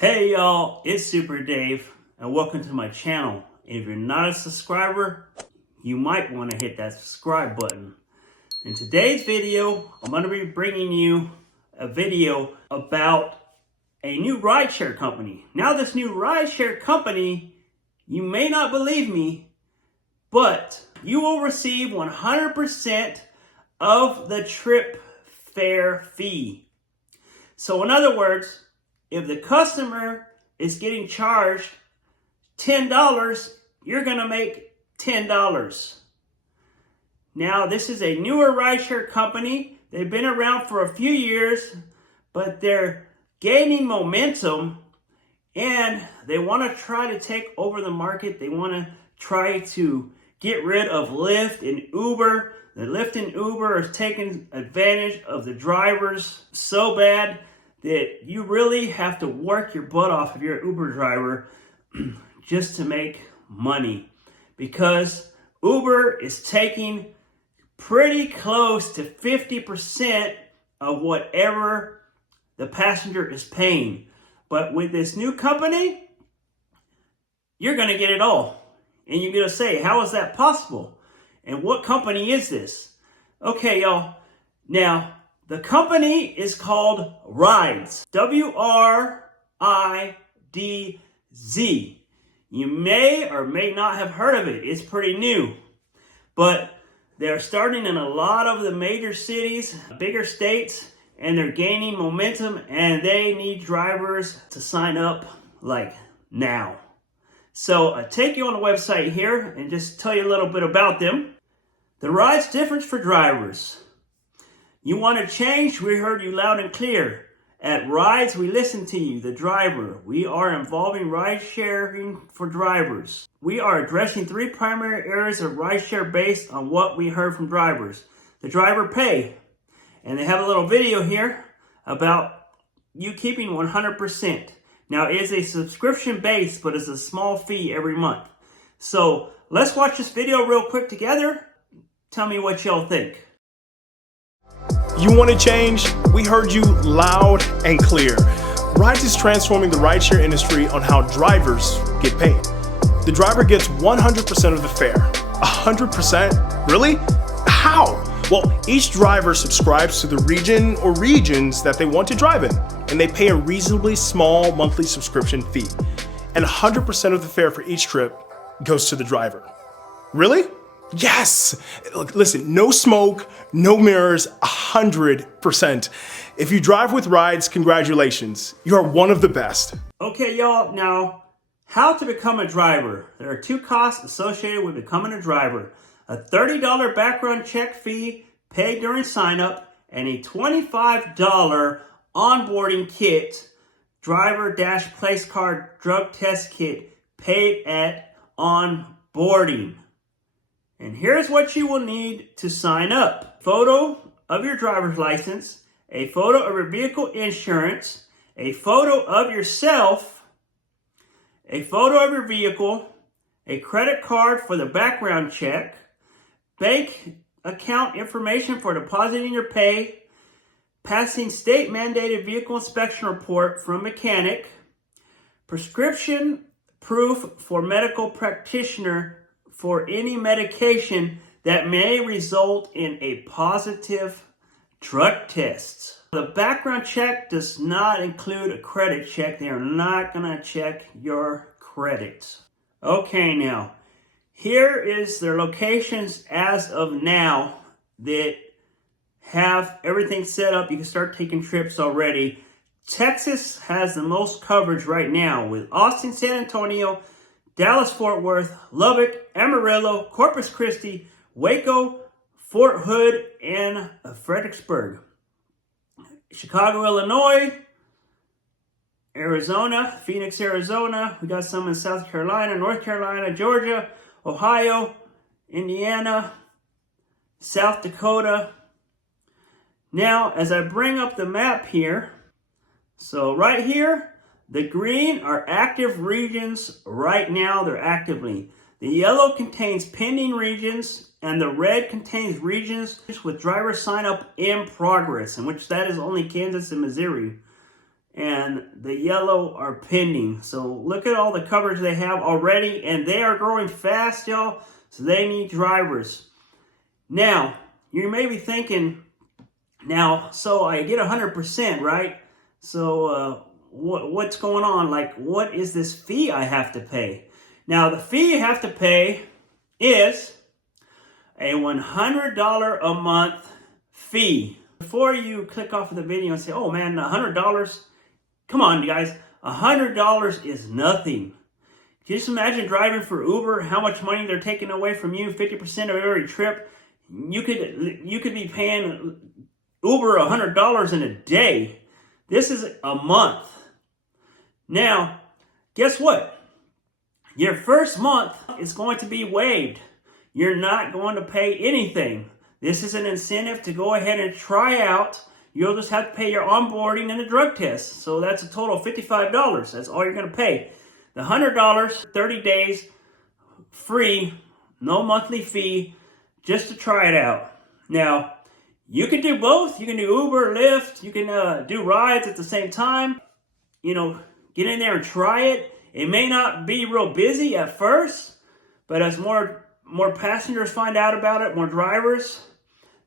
Hey y'all, it's Super Dave and welcome to my channel. If you're not a subscriber, you might want to hit that subscribe button. In today's video, I'm going to be bringing you a video about a new rideshare company. Now this new rideshare company, you may not believe me, but you will receive 100% of the trip fare fee. So in other words, if the customer is getting charged $10, you're going to make $10. Now, this is a newer rideshare company. They've been around for a few years, but they're gaining momentum and they want to try to take over the market. They want to try to get rid of Lyft and Uber. The Lyft and Uber is taking advantage of the drivers so bad that you really have to work your butt off if you're an Uber driver just to make money, because Uber is taking pretty close to 50% of whatever the passenger is paying. But with this new company, you're going to get it all. And you're going to say, how is that possible? And what company is this? Okay, y'all. Now, the company is called Rides. W-R-I-D-Z. You may or may not have heard of it. It's pretty new. But they're starting in a lot of the major cities, bigger states, and they're gaining momentum, and they need drivers to sign up like now. So I take you on the website here and just tell you a little bit about them. The Rides difference for drivers. You want to change? We heard you loud and clear. At Rides, we listen to you, the driver. We are involving ride sharing for drivers. We are addressing three primary areas of ride share based on what we heard from drivers. The driver pay. And they have a little video here about you keeping 100%. Now, it is a subscription base, but it's a small fee every month. So let's watch this video real quick together. Tell me what y'all think. You want to change? We heard you loud and clear. Rides is transforming the rideshare industry on how drivers get paid. The driver gets 100% of the fare. 100%? Really? How? Well, each driver subscribes to the region or regions that they want to drive in, and they pay a reasonably small monthly subscription fee. And 100% of the fare for each trip goes to the driver. Really? Yes! Look, listen, no smoke, no mirrors, 100%. If you drive with Rides, congratulations. You are one of the best. Okay, y'all, now, how to become a driver. There are two costs associated with becoming a driver. A $30 background check fee paid during sign-up and a $25 onboarding kit, driver-place card drug test kit paid at onboarding. And here's what you will need to sign up. Photo of your driver's license, a photo of your vehicle insurance, a photo of yourself, a photo of your vehicle, a credit card for the background check, bank account information for depositing your pay, passing state-mandated vehicle inspection report from mechanic, prescription proof for medical practitioner for any medication that may result in a positive drug test. The background check does not include a credit check. They are not going to check your credit. Okay, now, here is their locations as of now that have everything set up. You can start taking trips already. Texas has the most coverage right now with Austin, San Antonio, Dallas-Fort Worth, Lubbock, Amarillo, Corpus Christi, Waco, Fort Hood, and Fredericksburg. Chicago, Illinois, Arizona, Phoenix, Arizona. We got some in South Carolina, North Carolina, Georgia, Ohio, Indiana, South Dakota. Now, as I bring up the map here, so right here, the green are active regions right now. They're actively. The yellow contains pending regions, and the red contains regions with driver sign up in progress, in which that is only Kansas and Missouri. and the yellow are pending. So look at all the coverage they have already, and they are growing fast, y'all. So they need drivers. Now, you may be thinking, now, so I get 100%, right? So what's going on? Like, what is this fee I have to pay? Now, the fee you have to pay is a $100 a month fee. Before you click off of the video and say, oh man, $100, come on, you guys, $100 is nothing. Can you just imagine driving for Uber, how much money they're taking away from you, 50% of every trip? You could be paying Uber $100 in a day. This is a month. Now, guess what? Your first month is going to be waived. You're not going to pay anything. This is an incentive to go ahead and try out. You'll just have to pay your onboarding and the drug test. So that's a total of $55. That's all you're going to pay. The $100, 30 days, free, no monthly fee, just to try it out. Now, you can do both. You can do Uber, Lyft. You can do rides at the same time. You know, get in there and try it. It may not be real busy at first, but as more passengers find out about it, more drivers,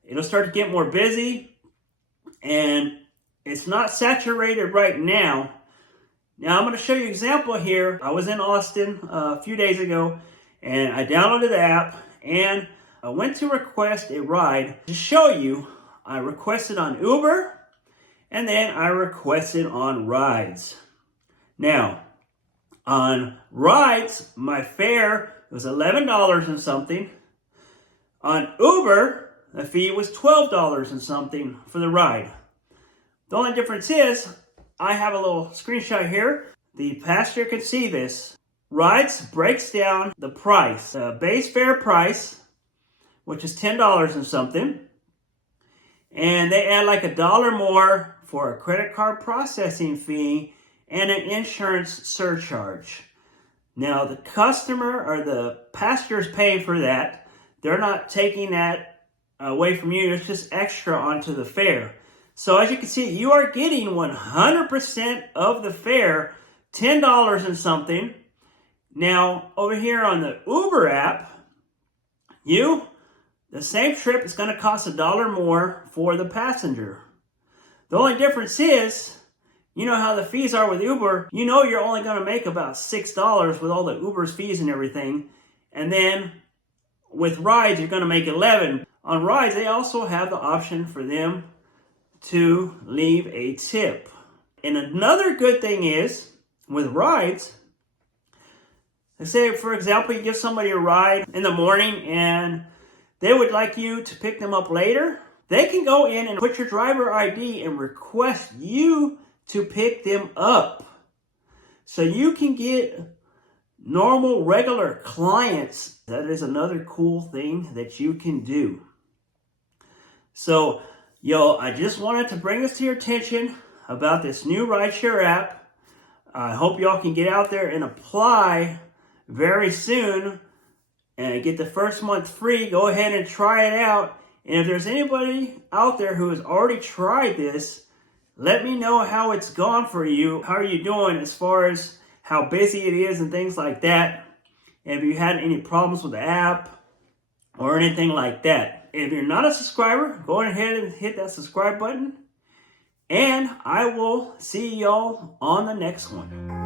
it'll start to get more busy. And it's not saturated right now. Now, I'm going to show you an example here. I was in Austin a few days ago, and I downloaded the app, and I went to request a ride. To show you, I requested on Uber, and then I requested on rides. Now, on rides, my fare was $11 and something. On Uber, the fee was $12 and something for the ride. The only difference is, I have a little screenshot here. The passenger can see this. Rides breaks down the price. The base fare price, which is $10 and something. And they add like $1 more for a credit card processing fee and an insurance surcharge. Now, the customer or the passenger is paying for that. They're not taking that away from you. It's just extra onto the fare. So as you can see, you are getting 100% of the fare, $10 and something. Now, over here on the Uber app, the same trip is going to cost $1 more for the passenger. The only difference is, you know how the fees are with Uber. You know you're only going to make about $6 with all the Uber's fees and everything. And then with rides, you're going to make $11. On rides, they also have the option for them to leave a tip. And another good thing is, with rides, let's say, for example, you give somebody a ride in the morning and they would like you to pick them up later. They can go in and put your driver ID and request you to pick them up. So you can get normal, regular clients. That is another cool thing that you can do. So, I just wanted to bring this to your attention about this new rideshare app. I hope y'all can get out there and apply very soon and get the first month free. Go ahead and try it out. And if there's anybody out there who has already tried this, let me know how it's gone for you. How are you doing as far as how busy it is and things like that? And if you had any problems with the app or anything like that. If you're not a subscriber, go ahead and hit that subscribe button. And I will see y'all on the next one.